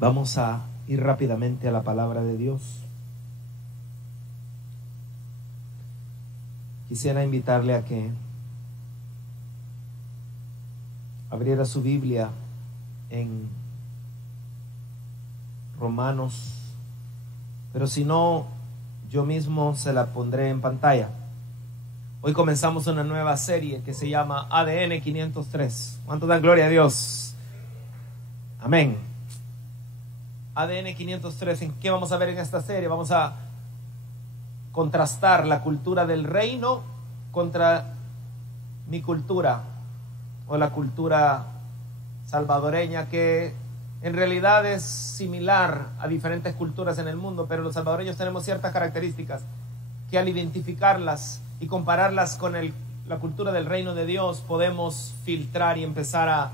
Vamos a ir rápidamente a la palabra de Dios. Quisiera invitarle a que abriera su Biblia en Romanos, pero si no, yo mismo se la pondré en pantalla. Hoy comenzamos una nueva serie que se llama ADN 503. ¿Cuánto dan gloria a Dios? Amén. ADN 503. ¿En qué vamos a ver en esta serie? Vamos a contrastar la cultura del reino contra mi cultura, o la cultura salvadoreña, que en realidad es similar a diferentes culturas en el mundo, pero los salvadoreños tenemos ciertas características que, al identificarlas y compararlas con la cultura del reino de Dios, podemos filtrar y empezar a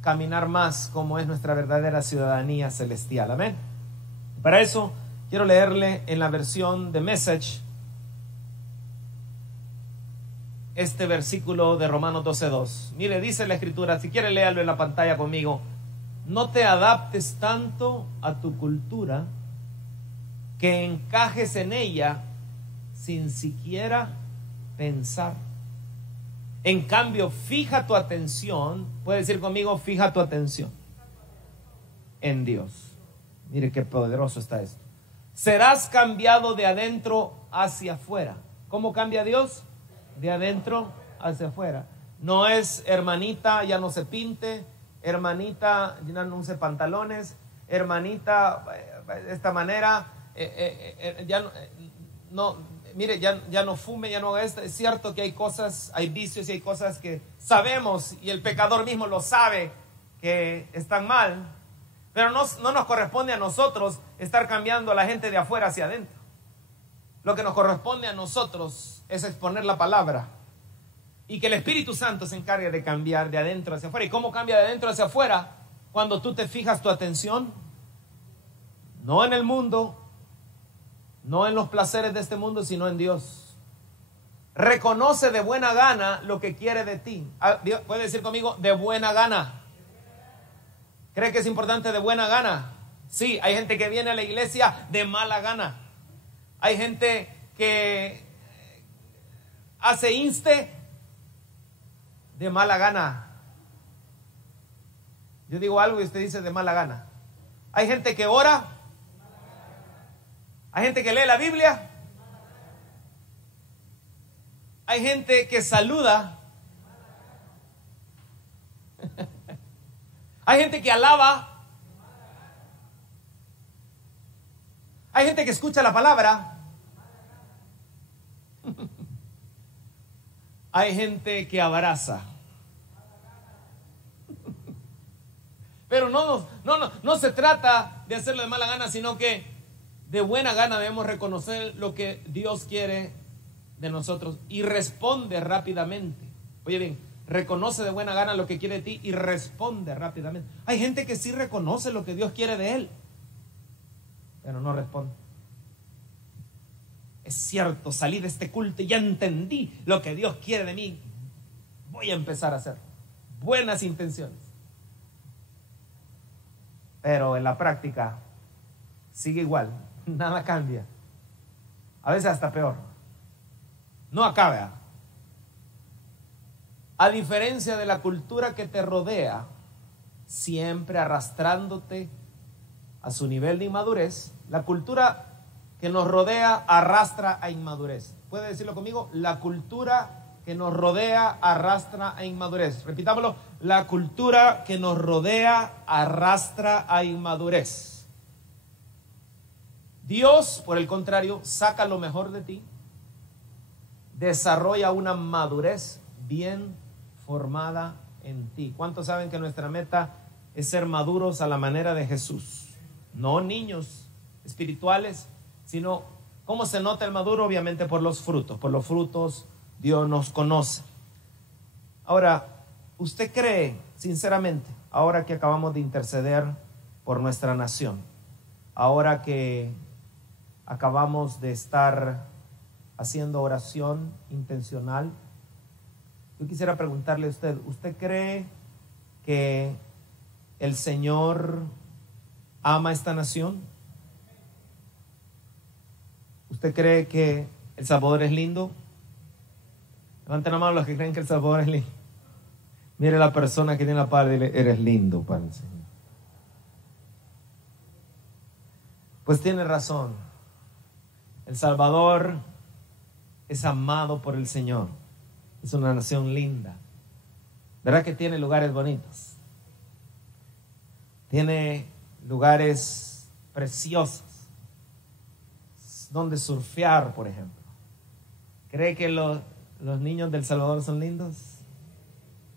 caminar más como es nuestra verdadera ciudadanía celestial. Amén. Para eso quiero leerle en la versión de Message este versículo de Romanos 12:2. Mire, dice la escritura, si quiere léalo en la pantalla conmigo: no te adaptes tanto a tu cultura que encajes en ella sin siquiera pensar. En cambio, fija tu atención, puede decir conmigo, fija tu atención en Dios. Mire qué poderoso está esto. Serás cambiado de adentro hacia afuera. ¿Cómo cambia Dios? De adentro hacia afuera. No es: hermanita, ya no se pinte; hermanita, ya no use pantalones; hermanita, de esta manera, mire, ya no fume, ya no haga esto. Es cierto que hay cosas, hay vicios y hay cosas que sabemos, y el pecador mismo lo sabe, que están mal, pero no nos corresponde a nosotros estar cambiando a la gente de afuera hacia adentro. Lo que nos corresponde a nosotros es exponer la palabra, y que el Espíritu Santo se encargue de cambiar de adentro hacia afuera. ¿Y cómo cambia de adentro hacia afuera? Cuando tú te fijas tu atención no en el mundo, no en los placeres de este mundo, sino en Dios. Reconoce de buena gana lo que quiere de ti. ¿Puede decir conmigo, de buena gana? ¿Cree que es importante de buena gana? Sí, hay gente que viene a la iglesia de mala gana. Hay gente que hace inste de mala gana. Yo digo algo y usted dice de mala gana. Hay gente que ora. Hay gente que lee la Biblia. Hay gente que saluda. Hay gente que alaba. Hay gente que escucha la palabra. Hay gente que abraza. Pero no se trata de hacerlo de mala gana, sino que de buena gana debemos reconocer lo que Dios quiere de nosotros y responde rápidamente. Oye bien, reconoce de buena gana lo que quiere de ti y responde rápidamente. Hay gente que sí reconoce lo que Dios quiere de él, pero no responde. Es cierto, salí de este culto y ya entendí lo que Dios quiere de mí. Voy a empezar a hacer buenas intenciones, pero en la práctica sigue igual. Nada cambia. A veces hasta peor. No acaba. A diferencia de la cultura que te rodea, siempre arrastrándote a su nivel de inmadurez, la cultura que nos rodea arrastra a inmadurez. ¿Puede decirlo conmigo? La cultura que nos rodea arrastra a inmadurez. Repitámoslo. La cultura que nos rodea arrastra a inmadurez. Dios, por el contrario, saca lo mejor de ti, desarrolla una madurez bien formada en ti. ¿Cuántos saben que nuestra meta es ser maduros a la manera de Jesús? No niños espirituales, sino ¿cómo se nota el maduro? Obviamente por los frutos. Por los frutos Dios nos conoce. Ahora, ¿usted cree sinceramente, ahora que acabamos de interceder por nuestra nación, ahora que acabamos de estar haciendo oración intencional, yo quisiera preguntarle a usted, ¿usted cree que el Señor ama esta nación? ¿Usted cree que El Salvador es lindo? Levanten la mano los que creen que El Salvador es lindo. Mire la persona que tiene la par y dile, eres lindo para el Señor. Pues tiene razón. El Salvador es amado por el Señor. Es una nación linda. ¿Verdad que tiene lugares bonitos? Tiene lugares preciosos donde surfear, por ejemplo. ¿Cree que los niños del Salvador son lindos?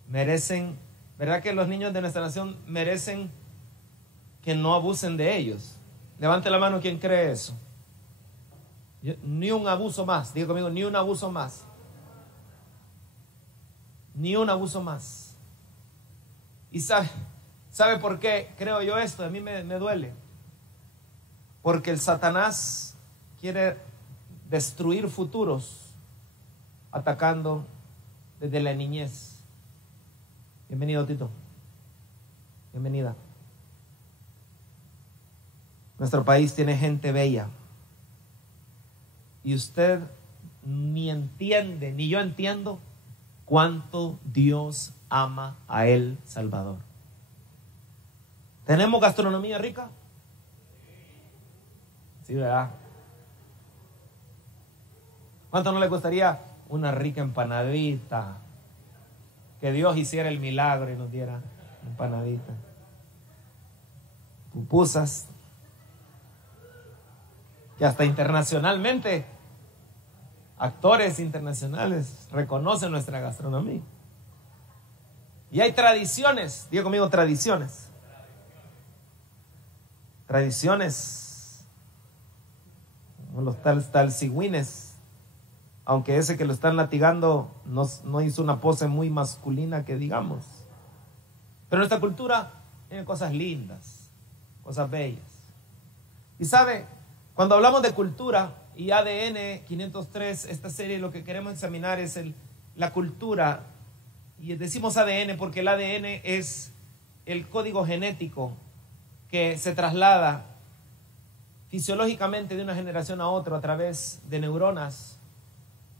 Merecen, ¿verdad que los niños de nuestra nación merecen que no abusen de ellos? Levante la mano quien cree eso. Ni un abuso más. Diga conmigo, ni un abuso más. Ni un abuso más. ¿Y sabe por qué creo yo esto? A mí me duele. Porque el Satanás quiere destruir futuros atacando desde la niñez. Bienvenido, Tito. Bienvenida. Nuestro país tiene gente bella. Y usted ni entiende, ni yo entiendo cuánto Dios ama a El Salvador. ¿Tenemos gastronomía rica? Sí, ¿verdad? ¿Cuánto no le gustaría una rica empanadita? Que Dios hiciera el milagro y nos diera empanadita. Pupusas. Que hasta internacionalmente, actores internacionales reconocen nuestra gastronomía. Y hay tradiciones, diga conmigo, tradiciones. Tradiciones, como los talcigüines, aunque ese que lo están latigando no hizo una pose muy masculina que digamos. Pero nuestra cultura tiene cosas lindas, cosas bellas. Y sabe, cuando hablamos de cultura y ADN 503, esta serie lo que queremos examinar es la cultura. Y decimos ADN porque el ADN es el código genético que se traslada fisiológicamente de una generación a otra a través de neuronas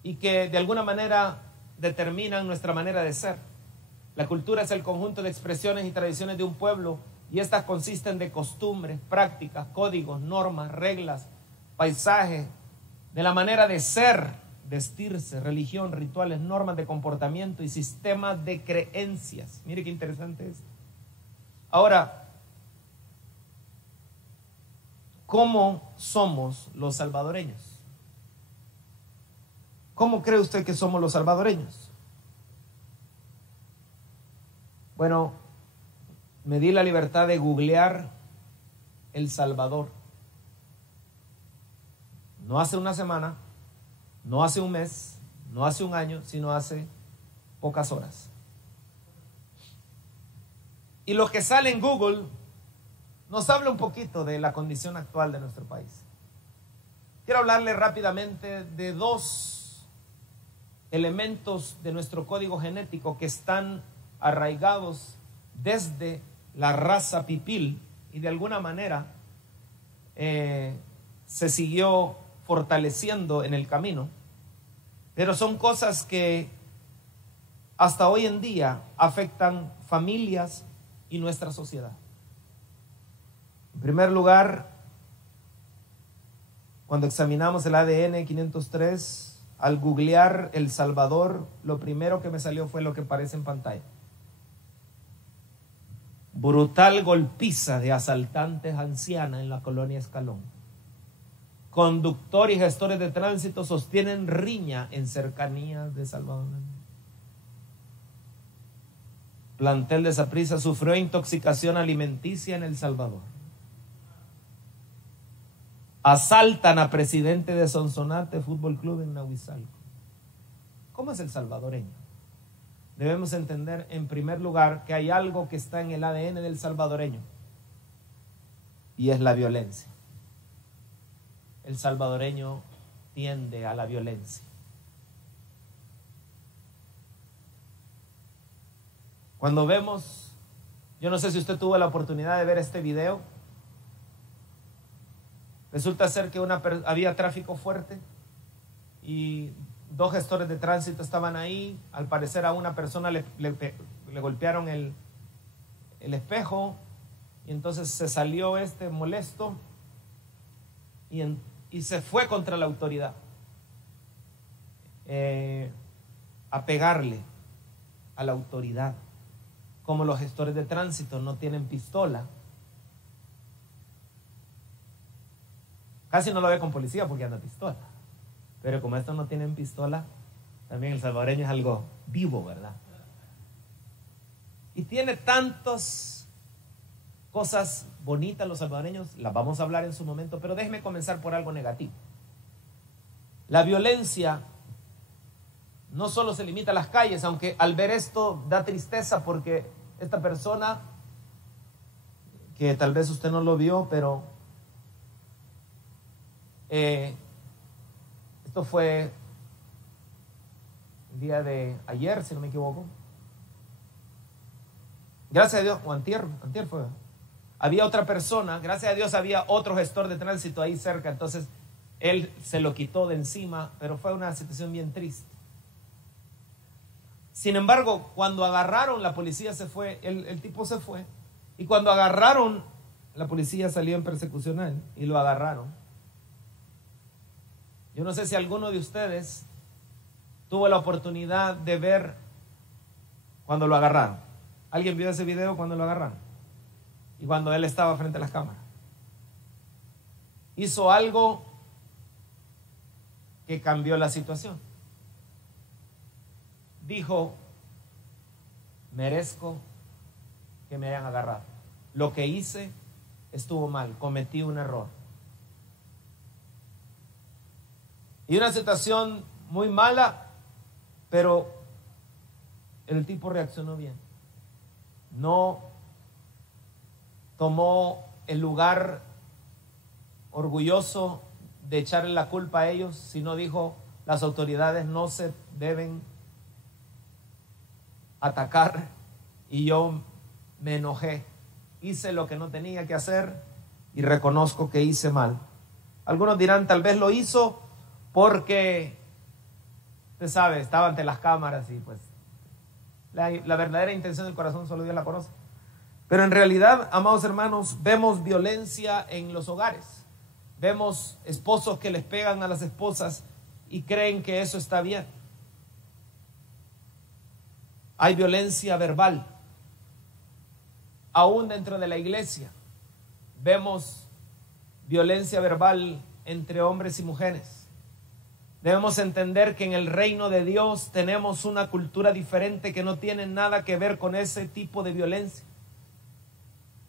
y que de alguna manera determinan nuestra manera de ser. La cultura es el conjunto de expresiones y tradiciones de un pueblo y estas consisten de costumbres, prácticas, códigos, normas, reglas, paisaje, de la manera de ser, vestirse, religión, rituales, normas de comportamiento y sistemas de creencias. Mire qué interesante es. Ahora, ¿cómo somos los salvadoreños? ¿Cómo cree usted que somos los salvadoreños? Bueno, me di la libertad de googlear El Salvador. No hace una semana, no hace un mes, no hace un año, sino hace pocas horas. Y lo que sale en Google nos habla un poquito de la condición actual de nuestro país. Quiero hablarle rápidamente de dos elementos de nuestro código genético que están arraigados desde la raza pipil y de alguna manera se siguió fortaleciendo en el camino, pero son cosas que hasta hoy en día afectan familias y nuestra sociedad. En primer lugar, cuando examinamos el ADN 503, al googlear El Salvador, lo primero que me salió fue lo que aparece en pantalla. Brutal golpiza de asaltantes ancianas en la colonia Escalón. Conductor y gestores de tránsito sostienen riña en cercanías de Salvador. Plantel de Saprissa sufrió intoxicación alimenticia en El Salvador. Asaltan a presidente de Sonsonate Fútbol Club en Nahuizalco. ¿Cómo es el salvadoreño? Debemos entender en primer lugar que hay algo que está en el ADN del salvadoreño y es la violencia. El salvadoreño tiende a la violencia. Cuando vemos, yo no sé si usted tuvo la oportunidad de ver este video, Resulta ser que había tráfico fuerte y 2 gestores de tránsito estaban ahí. Al parecer a una persona le golpearon el espejo, y entonces se salió molesto y se fue contra la autoridad, a pegarle a la autoridad. Como los gestores de tránsito no tienen pistola, casi no lo ve con policía porque anda pistola, pero como estos no tienen pistola, también el salvadoreño es algo vivo, ¿verdad? Y tiene tantas cosas bonitas los salvadoreños, las vamos a hablar en su momento, pero déjeme comenzar por algo negativo. La violencia no solo se limita a las calles, aunque al ver esto da tristeza, porque esta persona, que tal vez usted no lo vio, pero esto fue el día de ayer, si no me equivoco. Gracias a Dios, o antier fue. Había otra persona, gracias a Dios había otro gestor de tránsito ahí cerca, entonces él se lo quitó de encima, pero fue una situación bien triste. Sin embargo, cuando agarraron, la policía se fue, el tipo se fue, y cuando agarraron, la policía salió en persecución a él y lo agarraron. Yo no sé si alguno de ustedes tuvo la oportunidad de ver cuando lo agarraron. ¿Alguien vio ese video cuando lo agarraron? Y cuando él estaba frente a las cámaras. Hizo algo que cambió la situación. Dijo: merezco que me hayan agarrado. Lo que hice estuvo mal, cometí un error. Y una situación muy mala, pero el tipo reaccionó bien. No tomó el lugar orgulloso de echarle la culpa a ellos, sino dijo: las autoridades no se deben atacar, y yo me enojé, hice lo que no tenía que hacer y reconozco que hice mal. Algunos dirán, tal vez lo hizo porque, usted sabe, estaba ante las cámaras y pues la verdadera intención del corazón solo Dios la conoce. Pero en realidad, amados hermanos, vemos violencia en los hogares. Vemos esposos que les pegan a las esposas y creen que eso está bien. Hay violencia verbal. Aún dentro de la iglesia vemos violencia verbal entre hombres y mujeres. Debemos entender que en el reino de Dios tenemos una cultura diferente que no tiene nada que ver con ese tipo de violencia.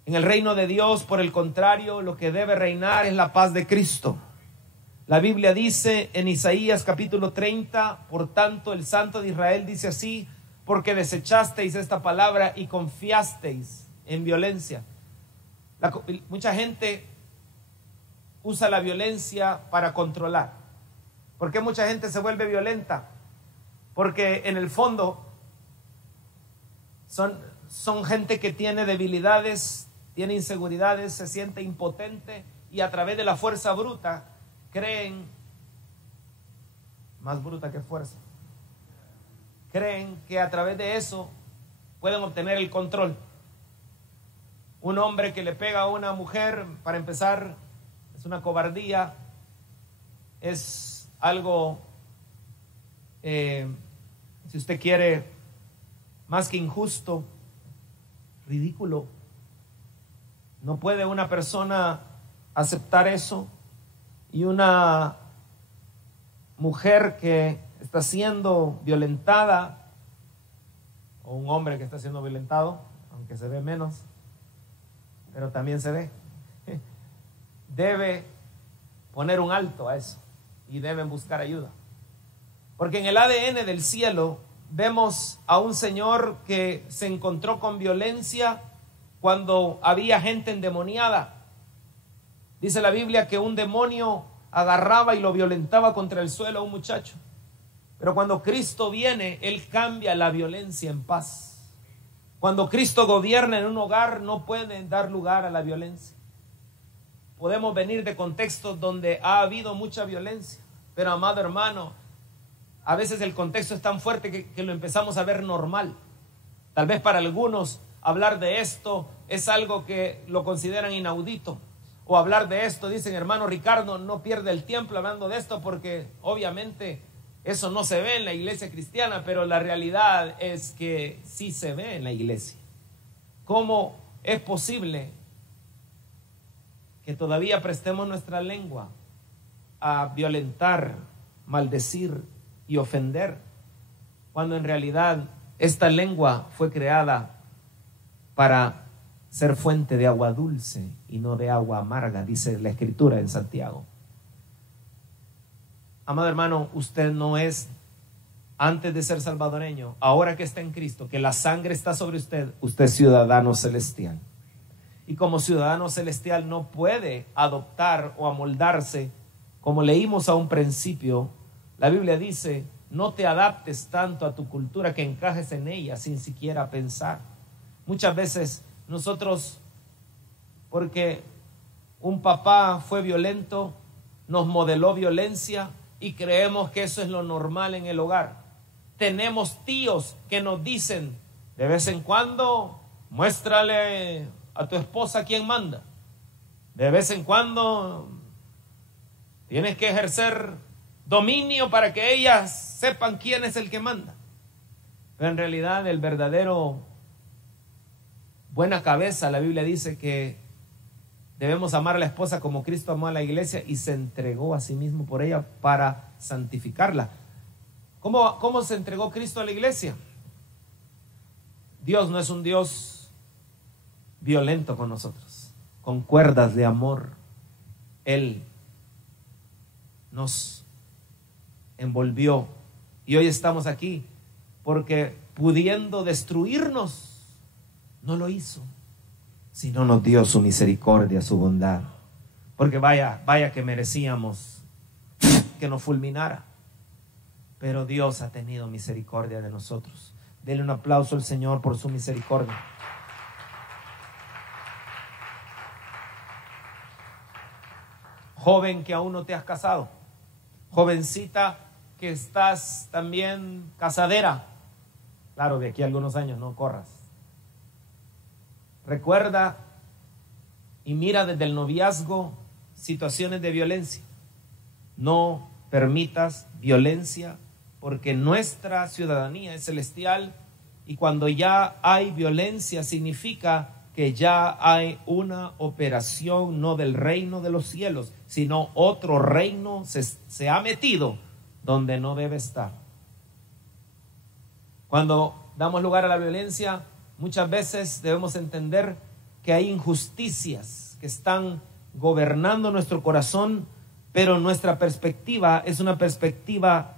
En el reino de Dios, por el contrario, lo que debe reinar es la paz de Cristo. La Biblia dice en Isaías capítulo 30, por tanto el Santo de Israel dice así: porque desechasteis esta palabra y confiasteis en violencia. Mucha gente usa la violencia para controlar. ¿Por qué mucha gente se vuelve violenta? Porque en el fondo son gente que tiene debilidades, tiene inseguridades, se siente impotente, y a través de la fuerza bruta creen, más bruta que fuerza, creen que a través de eso pueden obtener el control. Un hombre que le pega a una mujer, para empezar, es una cobardía, es algo, si usted quiere, más que injusto, ridículo. No puede una persona aceptar eso, y una mujer que está siendo violentada, o un hombre que está siendo violentado, aunque se ve menos, pero también se ve, debe poner un alto a eso y deben buscar ayuda. Porque en el ADN del cielo vemos a un señor que se encontró con violencia cuando había gente endemoniada. Dice la Biblia que un demonio agarraba y lo violentaba contra el suelo a un muchacho. Pero cuando Cristo viene, Él cambia la violencia en paz. Cuando Cristo gobierna en un hogar, no puede dar lugar a la violencia. podemos venir de contextos donde ha habido mucha violencia, pero amado hermano, a veces el contexto es tan fuerte que lo empezamos a ver normal. Tal vez para algunos hablar de esto es algo que lo consideran inaudito. O hablar de esto, dicen, hermano Ricardo, no pierde el tiempo hablando de esto porque obviamente eso no se ve en la iglesia cristiana, pero la realidad es que sí se ve en la iglesia. ¿Cómo es posible que todavía prestemos nuestra lengua a violentar, maldecir y ofender, cuando en realidad esta lengua fue creada para ser fuente de agua dulce y no de agua amarga, dice la Escritura en Santiago? Amado hermano, usted no es, antes de ser salvadoreño, ahora que está en Cristo, que la sangre está sobre usted, usted es ciudadano celestial. Y como ciudadano celestial no puede adoptar o amoldarse, como leímos a un principio. La Biblia dice, no te adaptes tanto a tu cultura que encajes en ella sin siquiera pensar. Muchas veces nosotros, porque un papá fue violento, nos modeló violencia y creemos que eso es lo normal en el hogar. Tenemos tíos que nos dicen, de vez en cuando, muéstrale a tu esposa quién manda. De vez en cuando tienes que ejercer dominio para que ellas sepan quién es el que manda. Pero en realidad el verdadero buena cabeza, la Biblia dice que debemos amar a la esposa como Cristo amó a la iglesia y se entregó a sí mismo por ella para santificarla. ¿Cómo se entregó Cristo a la iglesia? Dios no es un Dios violento con nosotros, con cuerdas de amor. Él nos envolvió y hoy estamos aquí porque pudiendo destruirnos no lo hizo, sino nos dio su misericordia, su bondad, porque vaya que merecíamos que nos fulminara, pero Dios ha tenido misericordia de nosotros. Denle un aplauso al Señor por su misericordia. Joven que aún no te has casado, jovencita que estás también casadera, claro, de aquí a algunos años, no corras. Recuerda y mira desde el noviazgo situaciones de violencia. No permitas violencia, porque nuestra ciudadanía es celestial y cuando ya hay violencia significa que ya hay una operación no del reino de los cielos, sino otro reino se ha metido donde no debe estar. Cuando damos lugar a la violencia, muchas veces debemos entender que hay injusticias que están gobernando nuestro corazón, pero nuestra perspectiva es una perspectiva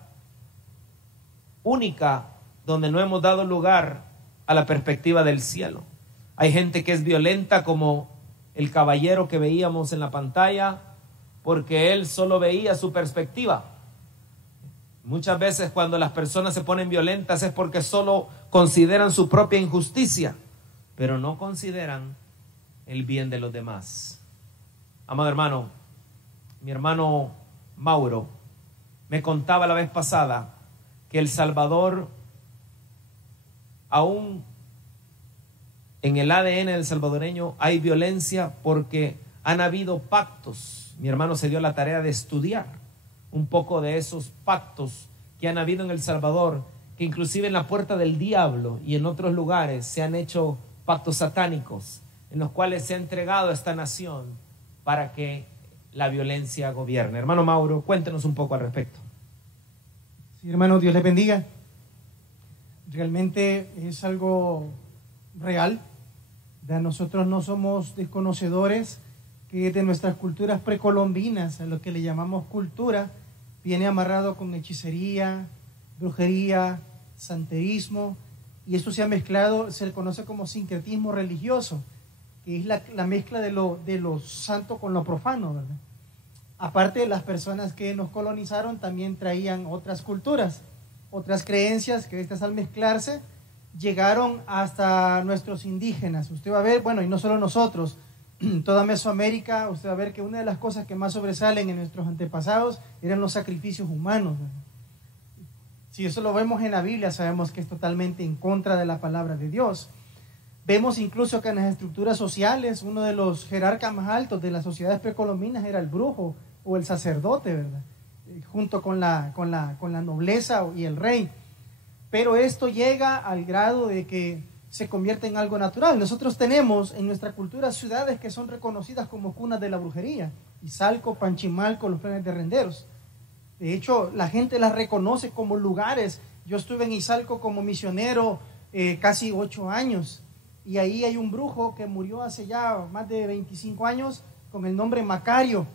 única, donde no hemos dado lugar a la perspectiva del cielo. Hay gente que es violenta, como el caballero que veíamos en la pantalla, porque él solo veía su perspectiva. Muchas veces cuando las personas se ponen violentas es porque solo consideran su propia injusticia, pero no consideran el bien de los demás. Amado hermano, mi hermano Mauro me contaba la vez pasada que El Salvador, aún en el ADN del salvadoreño hay violencia porque han habido pactos. Mi hermano se dio la tarea de estudiar un poco de esos pactos que han habido en El Salvador, que inclusive en la Puerta del Diablo y en otros lugares se han hecho pactos satánicos en los cuales se ha entregado a esta nación para que la violencia gobierne. Hermano Mauro, cuéntenos un poco al respecto. Sí, hermano, Dios les bendiga. Realmente es algo real. Nosotros no somos desconocedores que de nuestras culturas precolombinas, a lo que le llamamos cultura, viene amarrado con hechicería, brujería, santerismo, y esto se ha mezclado, se le conoce como sincretismo religioso, que es la mezcla de lo santo con lo profano, ¿verdad? Aparte, las personas que nos colonizaron también traían otras culturas, otras creencias, que estas al mezclarse llegaron hasta nuestros indígenas. Usted va a ver, bueno, y no solo nosotros, toda Mesoamérica, usted va a ver que una de las cosas que más sobresalen en nuestros antepasados eran los sacrificios humanos. Si eso lo vemos en la Biblia, sabemos que es totalmente en contra de la palabra de Dios. Vemos incluso que en las estructuras sociales, uno de los jerarcas más altos de las sociedades precolombinas era el brujo o el sacerdote, ¿verdad? Junto con la nobleza y el rey. Pero esto llega al grado de que se convierte en algo natural. Nosotros tenemos en nuestra cultura ciudades que son reconocidas como cunas de la brujería: Izalco, Panchimalco, los Planes de Renderos. De hecho, la gente las reconoce como lugares. Yo estuve en Izalco como misionero casi 8 años, y ahí hay un brujo que murió hace ya más de 25 años con el nombre Macario,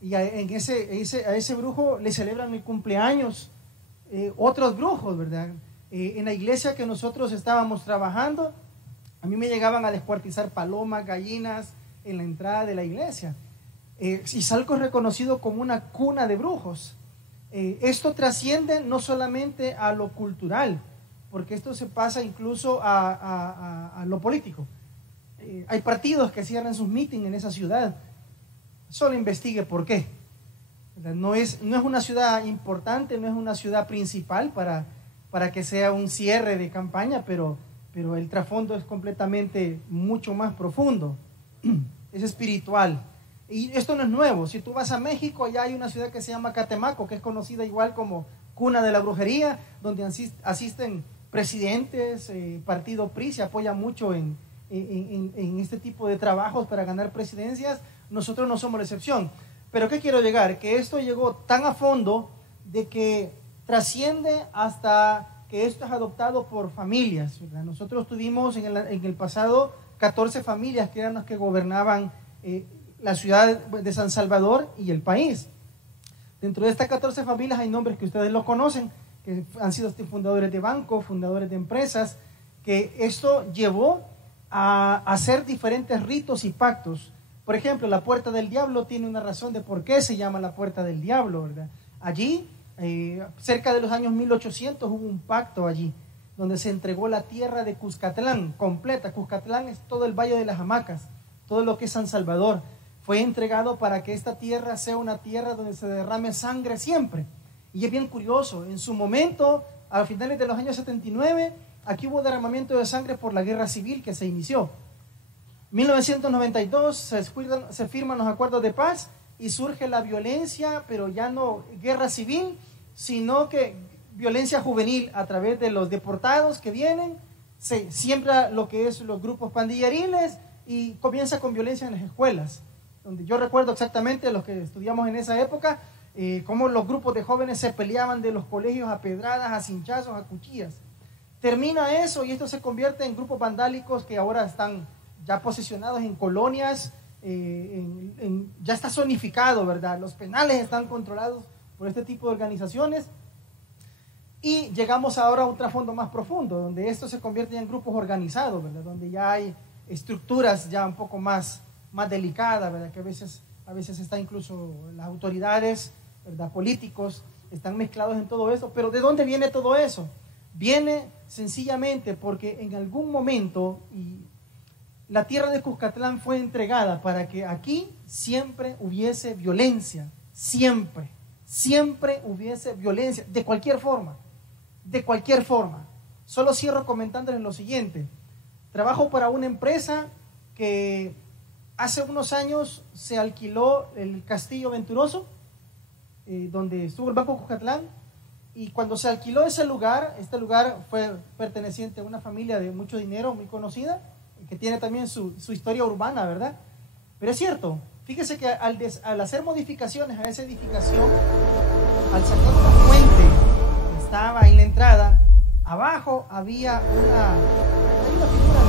y a ese brujo le celebran el cumpleaños otros brujos, ¿verdad? En la iglesia que nosotros estábamos trabajando, a mí me llegaban a descuartizar palomas, gallinas en la entrada de la iglesia. Izalco es reconocido como una cuna de brujos. Esto trasciende no solamente a lo cultural, porque esto se pasa incluso a lo político. Hay partidos que cierran sus mítines en esa ciudad. Solo investigue por qué. No es una ciudad importante, no es una ciudad principal para que sea un cierre de campaña, pero el trasfondo es completamente mucho más profundo. Es espiritual. Y esto no es nuevo. Si tú vas a México, allá hay una ciudad que se llama Catemaco, que es conocida igual como cuna de la brujería, donde asisten presidentes. Partido PRI se apoya mucho en este tipo de trabajos para ganar presidencias. Nosotros no somos la excepción. Pero ¿qué quiero llegar? Que esto llegó tan a fondo de que trasciende hasta que esto es adoptado por familias, ¿verdad? Nosotros tuvimos en el pasado 14 familias que eran las que gobernaban la ciudad de San Salvador y el país. Dentro de estas 14 familias hay nombres que ustedes lo conocen, que han sido fundadores de bancos, fundadores de empresas, que esto llevó a hacer diferentes ritos y pactos. Por ejemplo, la Puerta del Diablo tiene una razón de por qué se llama la Puerta del Diablo, ¿verdad? Allí, cerca de los años 1800, hubo un pacto allí, donde se entregó la tierra de Cuscatlán completa. Cuscatlán es todo el Valle de las Hamacas, todo lo que es San Salvador. Fue entregado para que esta tierra sea una tierra donde se derrame sangre siempre. Y es bien curioso, en su momento, a finales de los años 79, aquí hubo derramamiento de sangre por la guerra civil que se inició. 1992 se firman los acuerdos de paz y surge la violencia, pero ya no guerra civil, sino que violencia juvenil a través de los deportados que vienen. Se siembra lo que es los grupos pandilleriles y comienza con violencia en las escuelas, donde yo recuerdo exactamente los que estudiamos en esa época, cómo los grupos de jóvenes se peleaban de los colegios a pedradas, a cinchazos, a cuchillas. Termina eso y esto se convierte en grupos vandálicos que ahora están ya posicionados en colonias, ya está zonificado, ¿verdad? Los penales están controlados por este tipo de organizaciones. Y llegamos ahora a un trasfondo más profundo, donde esto se convierte en grupos organizados, ¿verdad? Donde ya hay estructuras ya un poco más delicadas, ¿verdad? Que a veces está incluso las autoridades, ¿verdad? Políticos están mezclados en todo esto. Pero ¿de dónde viene todo eso? Viene sencillamente porque en algún momento la tierra de Cuscatlán fue entregada para que aquí siempre hubiese violencia, siempre hubiese violencia, de cualquier forma. Solo cierro comentándoles lo siguiente. Trabajo para una empresa que hace unos años se alquiló el Castillo Venturoso, donde estuvo el Banco Cuscatlán, y cuando se alquiló ese lugar, este lugar fue perteneciente a una familia de mucho dinero, muy conocida, que tiene también su historia urbana, ¿verdad? Pero es cierto, fíjese que al hacer modificaciones a esa edificación, al sacar una fuente que estaba en la entrada, abajo había una figura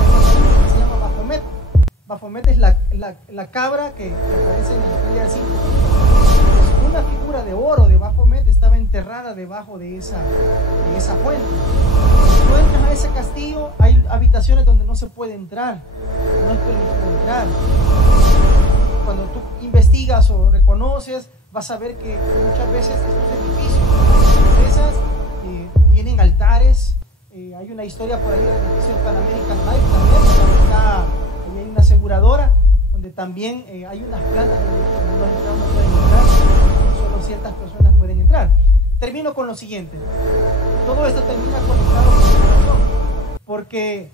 que se llama Baphomet. Baphomet es la cabra que aparece en la historia del cine. Pues una figura de oro de Baphomet estaba enterrada debajo de esa fuente. Cuando entras a ese castillo, hay habitaciones donde no se puede entrar, no es permitido entrar. Cuando tú investigas o reconoces, vas a ver que muchas veces estos edificios, las empresas tienen altares. Hay una historia por ahí del edificio del Pan American Life también, ahí hay una aseguradora donde también hay unas plantas donde los empleados no pueden entrar, solo ciertas personas pueden entrar. Termino con lo siguiente. Todo esto termina conectado con el corazón, porque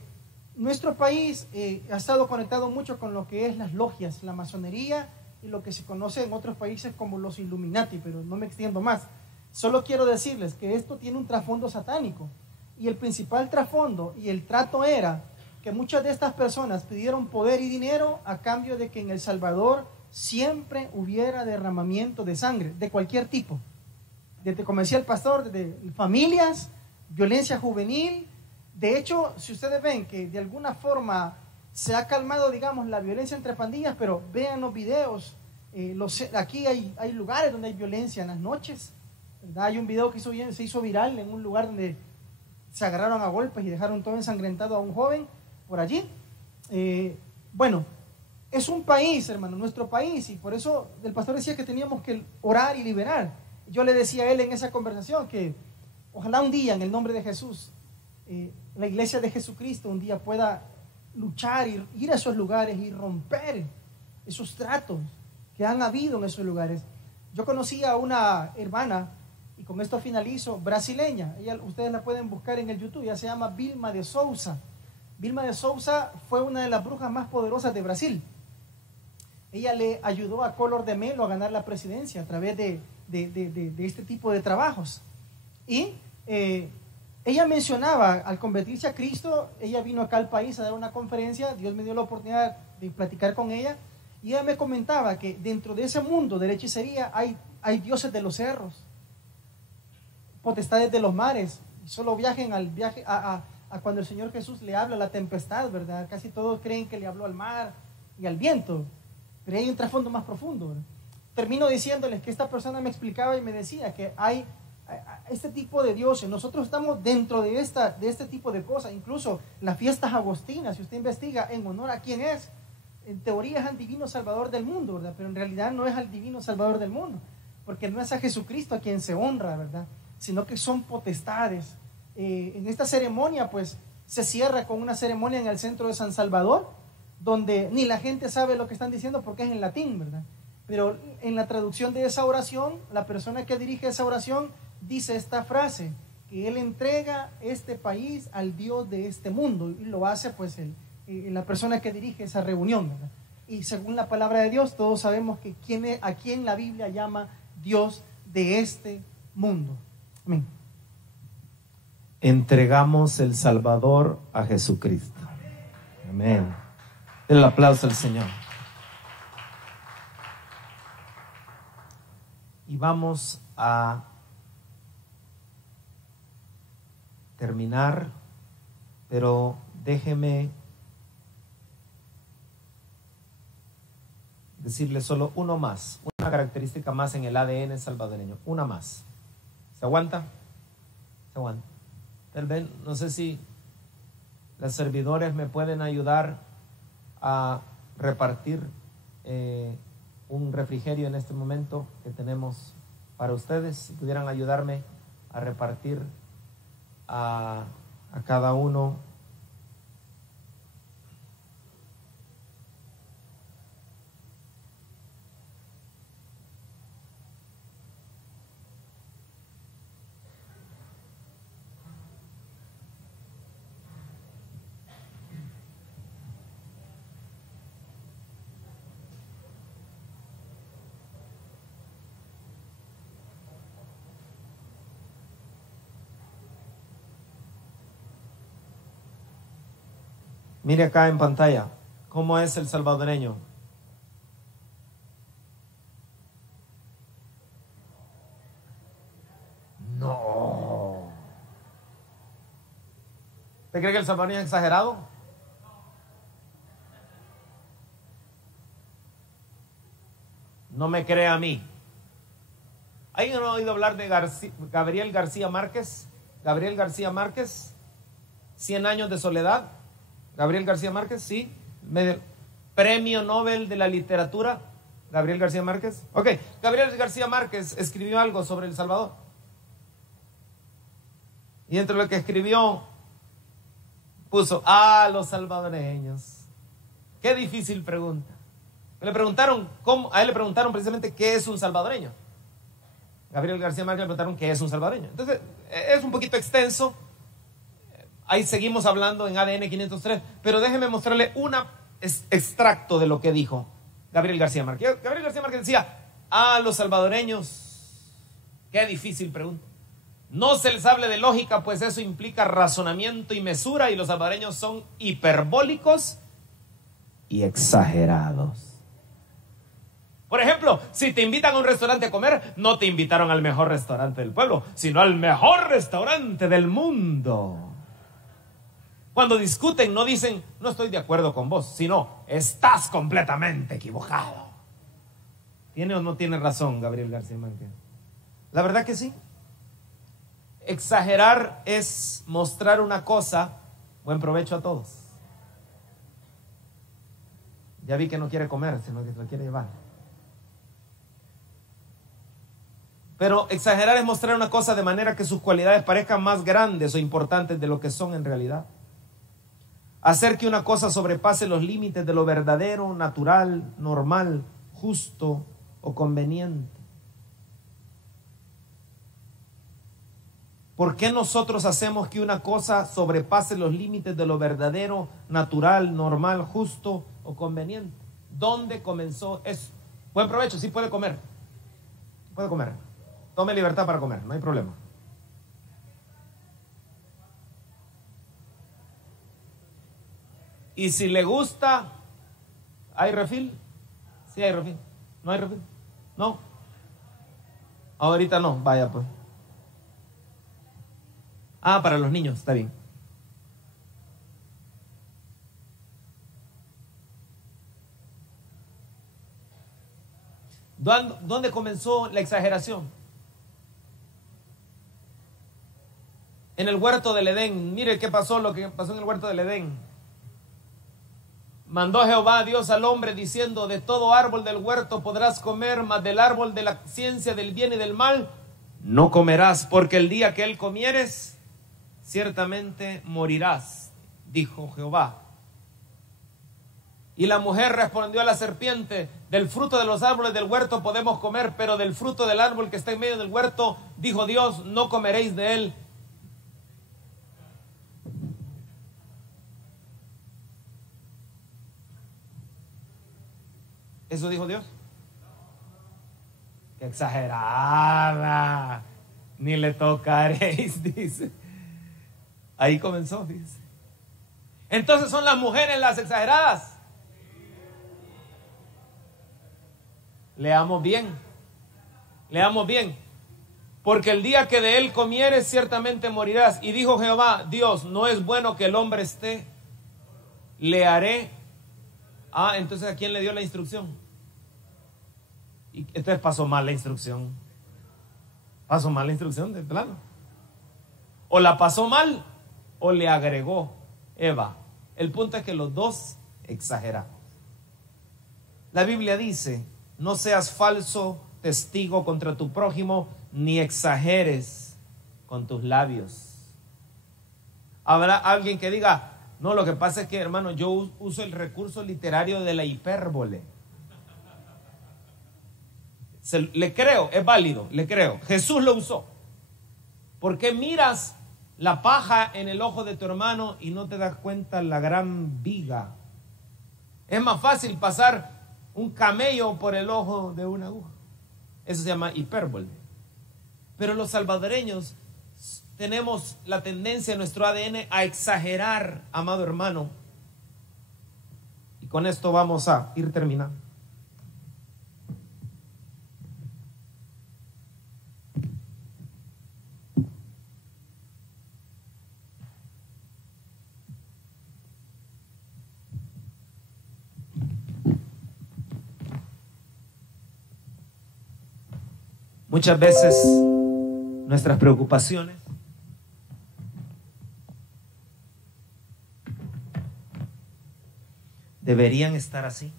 nuestro país ha estado conectado mucho con lo que es las logias, la masonería y lo que se conoce en otros países como los Illuminati, pero no me extiendo más. Solo quiero decirles que esto tiene un trasfondo satánico, y el principal trasfondo y el trato era que muchas de estas personas pidieron poder y dinero a cambio de que en El Salvador siempre hubiera derramamiento de sangre, de cualquier tipo. Desde, como decía el pastor, de familias, violencia juvenil. De hecho, si ustedes ven que de alguna forma se ha calmado, digamos, la violencia entre pandillas, pero vean los videos, aquí hay lugares donde hay violencia en las noches, ¿verdad? Hay un video que se hizo viral en un lugar donde se agarraron a golpes y dejaron todo ensangrentado a un joven por allí. Bueno, es un país, hermano, nuestro país, y por eso el pastor decía que teníamos que orar y liberar. Yo le decía a él en esa conversación que ojalá un día, en el nombre de Jesús, la iglesia de Jesucristo un día pueda luchar y ir a esos lugares y romper esos tratos que han habido en esos lugares. Yo conocí a una hermana, y con esto finalizo, brasileña. Ustedes la pueden buscar en el YouTube, ella se llama Vilma de Souza. Vilma de Souza fue una de las brujas más poderosas de Brasil. Ella le ayudó a Collor de Mello a ganar la presidencia a través de este tipo de trabajos. Y ella mencionaba, al convertirse a Cristo, ella vino acá al país a dar una conferencia. Dios me dio la oportunidad de platicar con ella, y ella me comentaba que dentro de ese mundo de la hechicería hay dioses de los cerros, potestades de los mares. Solo viajen a cuando el Señor Jesús le habla a la tempestad, ¿verdad? Casi todos creen que le habló al mar y al viento, pero hay un trasfondo más profundo, ¿verdad? Termino diciéndoles que esta persona me explicaba y me decía que hay este tipo de dioses. Nosotros estamos dentro de este tipo de cosas. Incluso las fiestas agostinas, si usted investiga en honor a quién es, en teoría es al divino salvador del mundo, ¿verdad? Pero en realidad no es al divino salvador del mundo, porque no es a Jesucristo a quien se honra, ¿verdad? Sino que son potestades. En esta ceremonia pues se cierra con una ceremonia en el centro de San Salvador, donde ni la gente sabe lo que están diciendo porque es en latín, ¿verdad? Pero en la traducción de esa oración, la persona que dirige esa oración dice esta frase, que él entrega este país al Dios de este mundo, y lo hace pues la persona que dirige esa reunión, ¿verdad? Y según la palabra de Dios, todos sabemos que a quién la Biblia llama Dios de este mundo. Amén. Entregamos el Salvador a Jesucristo. Amén. El aplauso al Señor. Y vamos a terminar, pero déjeme decirle solo uno más, una característica más en el ADN salvadoreño, una más. ¿Se aguanta? Se aguanta. Tal vez, no sé si las servidoras me pueden ayudar a repartir un refrigerio en este momento que tenemos para ustedes. Si pudieran ayudarme a repartir a cada uno. Mire acá en pantalla, ¿cómo es el salvadoreño? No. ¿Usted cree que el salvadoreño es exagerado? No me cree a mí. ¿Alguien ha oído hablar de Gabriel García Márquez? Gabriel García Márquez, 100 años de soledad. Gabriel García Márquez, sí. Premio Nobel de la Literatura. Gabriel García Márquez. Ok, Gabriel García Márquez escribió algo sobre El Salvador. Y entre lo que escribió, puso, los salvadoreños. Qué difícil pregunta. Le preguntaron, a él le preguntaron precisamente qué es un salvadoreño. Gabriel García Márquez le preguntaron qué es un salvadoreño. Entonces, es un poquito extenso. Ahí seguimos hablando en ADN 503, pero déjeme mostrarle un extracto de lo que dijo Gabriel García Márquez. Gabriel García Márquez decía, a los salvadoreños, qué difícil pregunta. No se les hable de lógica, pues eso implica razonamiento y mesura, y los salvadoreños son hiperbólicos y exagerados. Por ejemplo, si te invitan a un restaurante a comer, no te invitaron al mejor restaurante del pueblo, sino al mejor restaurante del mundo. Cuando discuten, no dicen, no estoy de acuerdo con vos, sino, estás completamente equivocado. ¿Tiene o no tiene razón Gabriel García Márquez? La verdad que sí. Exagerar es mostrar una cosa. Buen provecho a todos. Ya vi que no quiere comer, sino que se lo quiere llevar. Pero exagerar es mostrar una cosa de manera que sus cualidades parezcan más grandes o importantes de lo que son en realidad. Hacer que una cosa sobrepase los límites de lo verdadero, natural, normal, justo o conveniente. ¿Por qué nosotros hacemos que una cosa sobrepase los límites de lo verdadero, natural, normal, justo o conveniente? ¿Dónde comenzó eso? Buen provecho, sí puede comer. Puede comer. Tome libertad para comer, no hay problema. Y si le gusta, ¿hay refil? Sí hay refil. ¿No hay refil? No. Ahorita no, vaya pues. Ah, para los niños, está bien. ¿Dónde comenzó la exageración? En el huerto del Edén. Mire qué pasó, lo que pasó en el huerto del Edén. Mandó Jehová Dios al hombre diciendo, de todo árbol del huerto podrás comer, mas del árbol de la ciencia del bien y del mal no comerás, porque el día que él comieres, ciertamente morirás, dijo Jehová. Y la mujer respondió a la serpiente, del fruto de los árboles del huerto podemos comer, pero del fruto del árbol que está en medio del huerto, dijo Dios, no comeréis de él. ¿Eso dijo Dios? ¡Qué exagerada! Ni le tocaréis, dice. Ahí comenzó, dice. Entonces son las mujeres las exageradas. Leamos bien. Leamos bien. Porque el día que de él comieres, ciertamente morirás. Y dijo Jehová, Dios, no es bueno que el hombre esté. Le haré. Ah, entonces ¿a quién le dio la instrucción? Y entonces pasó mal la instrucción. Pasó mal la instrucción de plano. O la pasó mal o le agregó Eva. El punto es que los dos exageramos. La Biblia dice, no seas falso testigo contra tu prójimo, ni exageres con tus labios. Habrá alguien que diga, no, lo que pasa es que, hermano, yo uso el recurso literario de la hipérbole. Le creo, es válido, le creo. Jesús lo usó. ¿Por qué miras la paja en el ojo de tu hermano y no te das cuenta la gran viga? Es más fácil pasar un camello por el ojo de una aguja. Eso se llama hipérbole. Pero los salvadoreños tenemos la tendencia en nuestro ADN a exagerar, amado hermano. Y con esto vamos a ir terminando. Muchas veces nuestras preocupaciones deberían estar así,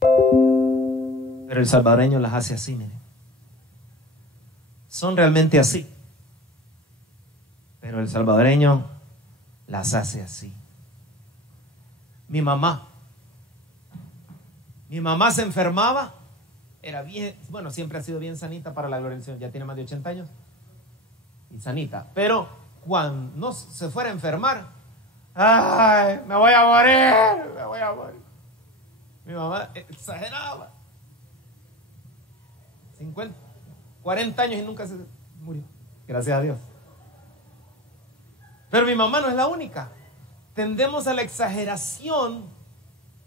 pero el salvadoreño las hace así, miren. Son realmente así, pero el salvadoreño las hace así. Mi mamá Mi mamá se enfermaba, era bien, bueno, siempre ha sido bien sanita para la gloria del Señor, ya tiene más de 80 años y sanita, pero cuando se fuera a enfermar, ¡ay, me voy a morir! Me voy a morir. Mi mamá exageraba. 50, 40 años y nunca se murió. Gracias a Dios. Pero mi mamá no es la única. Tendemos a la exageración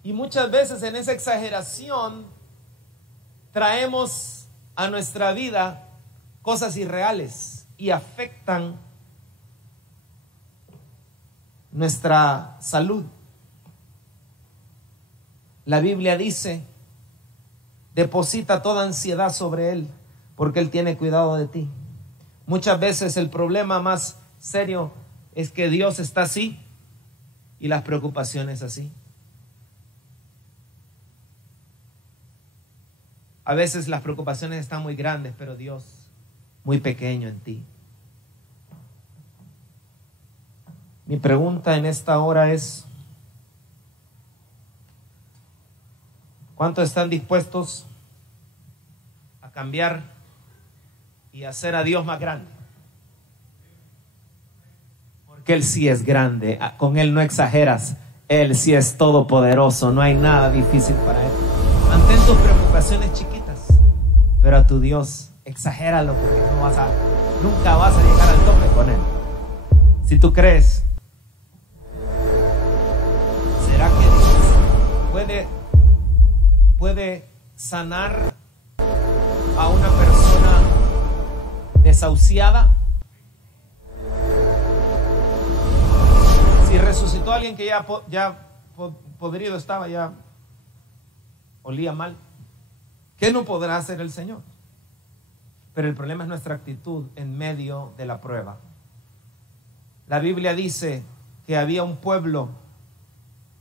y muchas veces en esa exageración traemos a nuestra vida cosas irreales y afectan nuestra salud. La Biblia dice: deposita toda ansiedad sobre Él, porque Él tiene cuidado de ti. Muchas veces el problema más serio es que Dios está así y las preocupaciones así. A veces las preocupaciones están muy grandes, pero Dios muy pequeño en ti. Mi pregunta en esta hora es: ¿cuántos están dispuestos a cambiar y hacer a Dios más grande? Porque Él sí es grande, con Él no exageras, Él sí es todopoderoso, no hay nada difícil para Él. Mantén tus preocupaciones chiquitas, pero a tu Dios exagéralo, porque nunca vas a llegar al tope con Él. Si tú crees, ¿será que Dios puede sanar a una persona desahuciada? Si resucitó a alguien que ya podrido estaba, ya olía mal, ¿qué no podrá hacer el Señor? Pero el problema es nuestra actitud en medio de la prueba. La Biblia dice que había un pueblo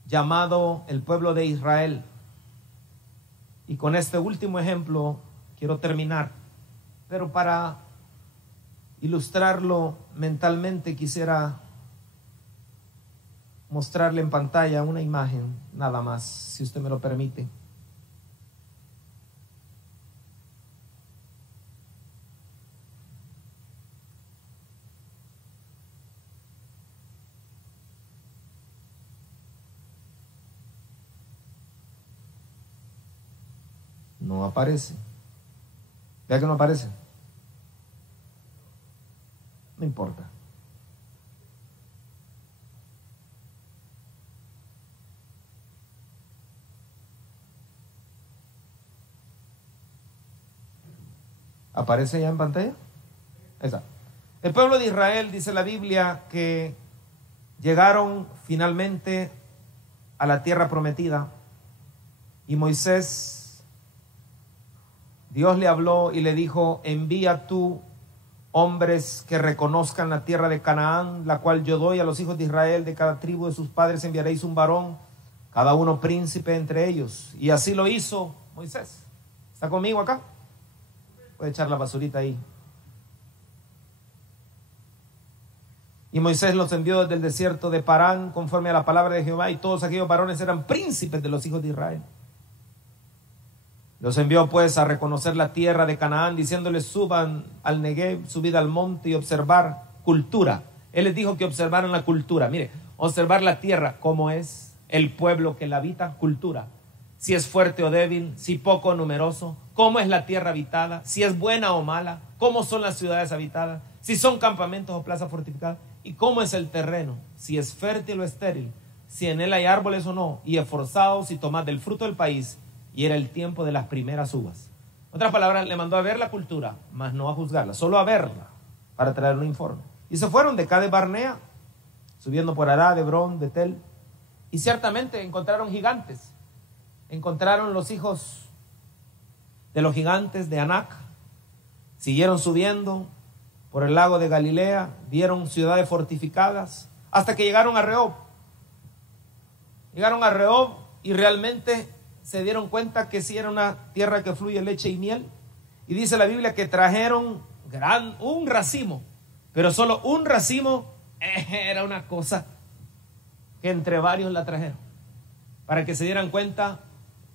llamado el pueblo de Israel. Y con este último ejemplo quiero terminar. Pero para ilustrarlo mentalmente quisiera mostrarle en pantalla una imagen, nada más, si usted me lo permite. No aparece. Vea que no aparece. No importa. ¿Aparece ya en pantalla? Esa. El pueblo de Israel, dice la Biblia, que llegaron finalmente a la tierra prometida. Y Moisés, Dios le habló y le dijo: envía tú hombres que reconozcan la tierra de Canaán, la cual yo doy a los hijos de Israel. De cada tribu de sus padres enviaréis un varón, cada uno príncipe entre ellos. Y así lo hizo Moisés. ¿Está conmigo acá? Puede echar la basurita ahí. Y Moisés los envió desde el desierto de Parán, conforme a la palabra de Jehová, y todos aquellos varones eran príncipes de los hijos de Israel. Los envió pues a reconocer la tierra de Canaán, diciéndoles: suban al Negev, subid al monte y observar cultura. Él les dijo que observaran la cultura. Mire, observar la tierra, cómo es el pueblo que la habita, cultura. Si es fuerte o débil, si poco o numeroso, cómo es la tierra habitada, si es buena o mala, cómo son las ciudades habitadas, si son campamentos o plazas fortificadas, y cómo es el terreno, si es fértil o estéril, si en él hay árboles o no, y esforzados si tomad del fruto del país. Y era el tiempo de las primeras uvas. En otras palabras, le mandó a ver la cultura, mas no a juzgarla, solo a verla, para traer un informe. Y se fueron de Cades Barnea, subiendo por Arad, Hebrón, Betel, y ciertamente encontraron gigantes. Encontraron los hijos de los gigantes de Anac. Siguieron subiendo por el lago de Galilea, vieron ciudades fortificadas, hasta que llegaron a Rehob. Llegaron a Rehob y realmente se dieron cuenta que sí era una tierra que fluye leche y miel. Y dice la Biblia que trajeron un racimo, pero solo un racimo era una cosa que entre varios la trajeron, para que se dieran cuenta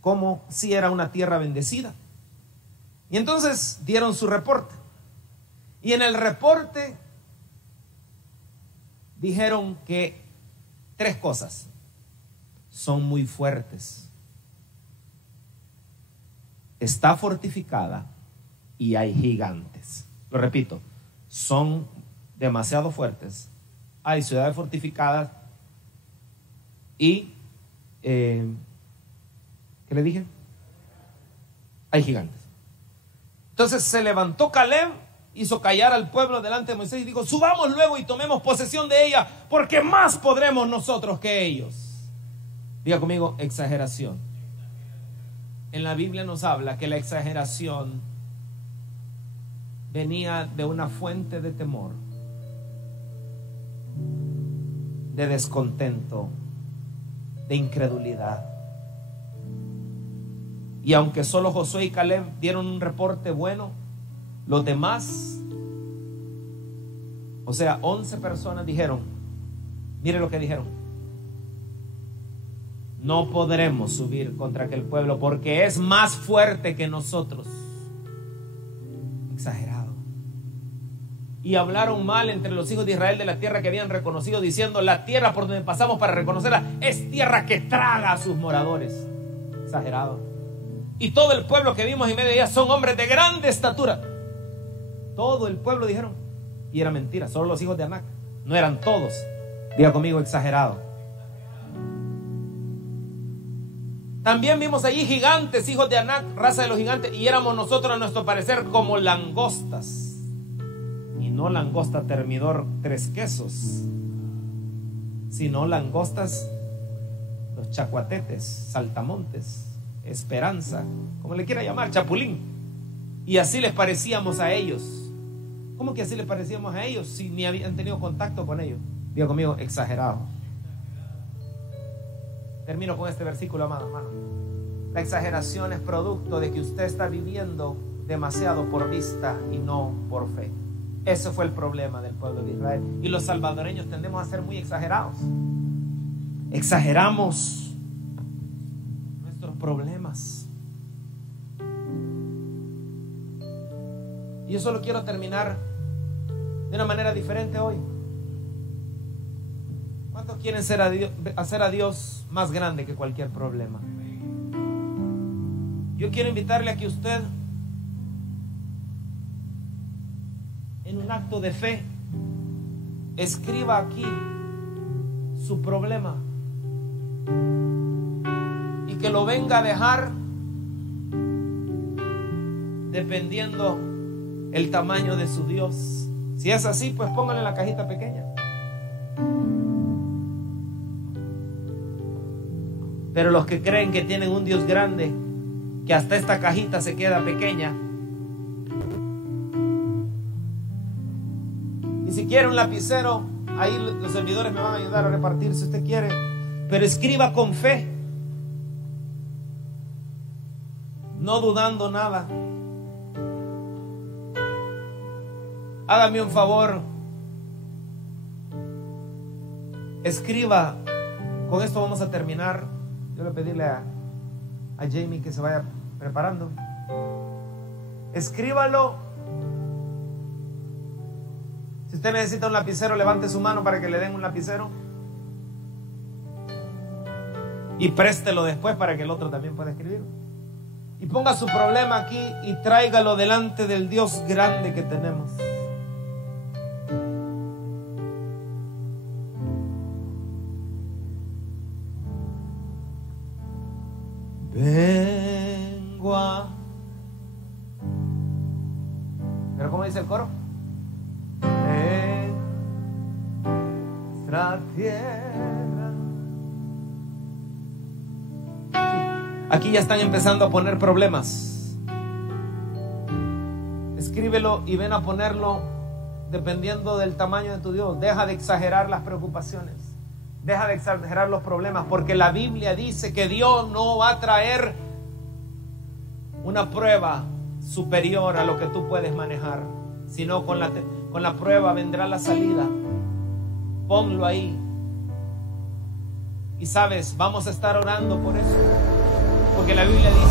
como si era una tierra bendecida. Y entonces dieron su reporte. Y en el reporte dijeron que 3 cosas: son muy fuertes, está fortificada y hay gigantes. Lo repito, son demasiado fuertes, hay ciudades fortificadas y ¿qué le dije? Hay gigantes. Entonces se levantó Caleb, hizo callar al pueblo delante de Moisés y dijo: subamos luego y tomemos posesión de ella, porque más podremos nosotros que ellos. Diga conmigo: exageración. En la Biblia nos habla que la exageración venía de una fuente de temor, de descontento, de incredulidad. Y aunque solo Josué y Caleb dieron un reporte bueno, los demás, o sea, 11 personas dijeron, mire lo que dijeron: no podremos subir contra aquel pueblo porque es más fuerte que nosotros. Exagerado. Y hablaron mal entre los hijos de Israel de la tierra que habían reconocido, diciendo: la tierra por donde pasamos para reconocerla es tierra que traga a sus moradores. Exagerado. Y todo el pueblo que vimos en medio de ella son hombres de grande estatura. Todo el pueblo dijeron. Y era mentira, solo los hijos de Anac. No eran todos. Diga conmigo: exagerado. También vimos allí gigantes, hijos de Anac, raza de los gigantes, y éramos nosotros a nuestro parecer como langostas. Y no langosta termidor 3 quesos, sino langostas, los chacuatetes, saltamontes, Esperanza, como le quiera llamar, chapulín. Y así les parecíamos a ellos. ¿Cómo que así les parecíamos a ellos si ni habían tenido contacto con ellos? Diga conmigo: exagerado. Termino con este versículo, amado hermano. La exageración es producto de que usted está viviendo demasiado por vista y no por fe. Ese fue el problema del pueblo de Israel. Y los salvadoreños tendemos a ser muy exagerados. Exageramos nuestros problemas. Y yo solo quiero terminar de una manera diferente hoy. ¿Cuántos quieren hacer a Dios más grande que cualquier problema? Yo quiero invitarle a que usted, en un acto de fe, escriba aquí su problema y que lo venga a dejar dependiendo el tamaño de su Dios. Si es así, pues póngale en la cajita pequeña. Pero los que creen que tienen un Dios grande, que hasta esta cajita se queda pequeña, y si quiere un lapicero, ahí los servidores me van a ayudar a repartir si usted quiere, pero escriba con fe, no dudando nada. Hágame un favor, escriba. Con esto vamos a terminar. Yo voy a pedirle a Jamie que se vaya preparando. Escríbalo. Si usted necesita un lapicero, levante su mano para que le den un lapicero y préstelo después para que el otro también pueda escribir. Y ponga su problema aquí y tráigalo delante del Dios grande que tenemos. Vengo a... ¿Pero cómo dice el coro? En nuestra tierra. Sí. Aquí ya están empezando a poner problemas. Escríbelo y ven a ponerlo dependiendo del tamaño de tu Dios. Deja de exagerar las preocupaciones. Deja de exagerar los problemas, porque la Biblia dice que Dios no va a traer una prueba superior a lo que tú puedes manejar, sino con la prueba vendrá la salida. Ponlo ahí. Y sabes, vamos a estar orando por eso. Porque la Biblia dice